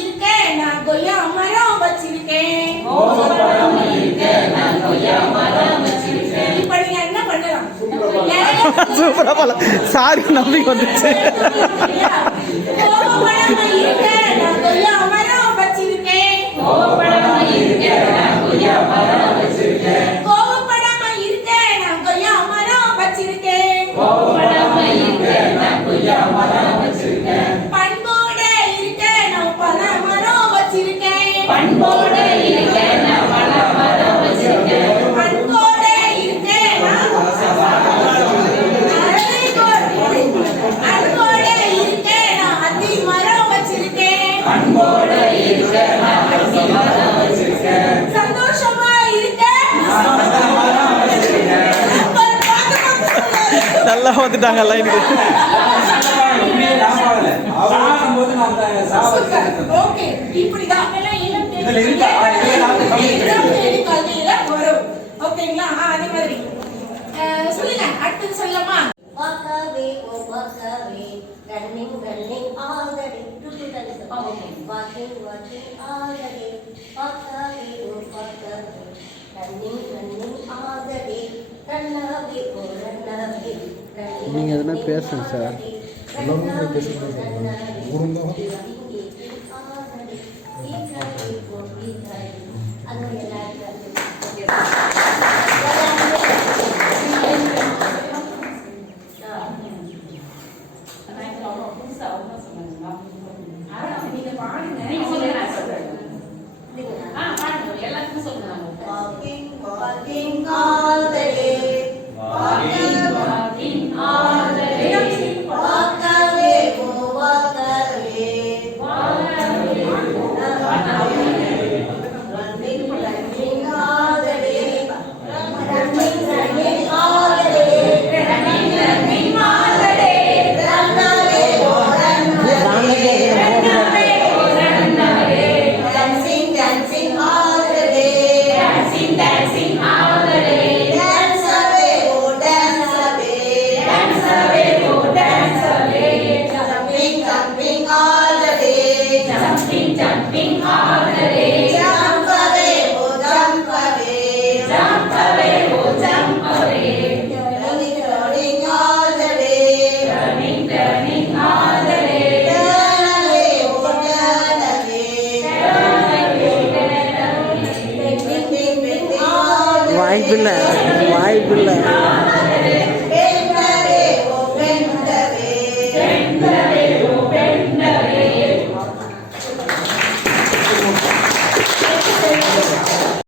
இருக்கேன் நான் கொய்யா மரம் வச்சிருக்கேன். இப்ப நீங்க என்ன பண்ணலாம்? சூப்பரா போல சாரி நம்பிக்கை வந்துச்சு. கோவப்படாம இருக்கேன் நான் கொய்யா மரம் வச்சிருக்கேன். கோவப்படாம இருக்கேன் நான் கொய்யா மரம் வச்சிருக்கேன். பண்போட இருக்கேன் நான் பல மரம் வச்சிருக்கேன். பண்போட இருக்கேன் நான் பல மரம் வச்சிருக்கேன். பண்போட இருக்கேன் நான் அன்போட இருக்கேன் நான் அத்தி மரம் வச்சிருக்கேன். பண்போட இருக்கேன் நான் அத்தி மரம் வச்சிருக்கேன். சந்தோஷமா இருக்கேன் நல்லா வந்துட்டாங்க லைனுக்கு. ஓகே இப்படிதான் ஓகேங்களா? அதே மாதிரி சொல்லுங்க. அடுத்து சொல்லலாமா? Walkaway, oh walkaway, running, running all the day. Walking, walking all the day. Walkaway, oh walkaway, running, running all the day. Run away, oh run away, running, நீங்க எதுனா பேசுங்க சார். எல்லாரும் பேசுங்க. Walking, walking all the day. Walking, walking all the day. Walk away, oh walk away. Walk away, running, running all the day. Running, running all the day. Running, running all the day. Run away, oh run away. Run away, oh run away. Dancing, dancing all the day. Dancing, dancing all the day. Dance away, oh dance away. Dance away, oh dance away. Jumping, jumping all the day. Jumping, jumping all the day. Jump away, oh jump away. Jump away, oh jump away. Turning, turning all the day. Turning, turning all the day. Turn away, oh turn away. Turn away, turn away. Bending, bending all the day. வாய்ப்பில்லை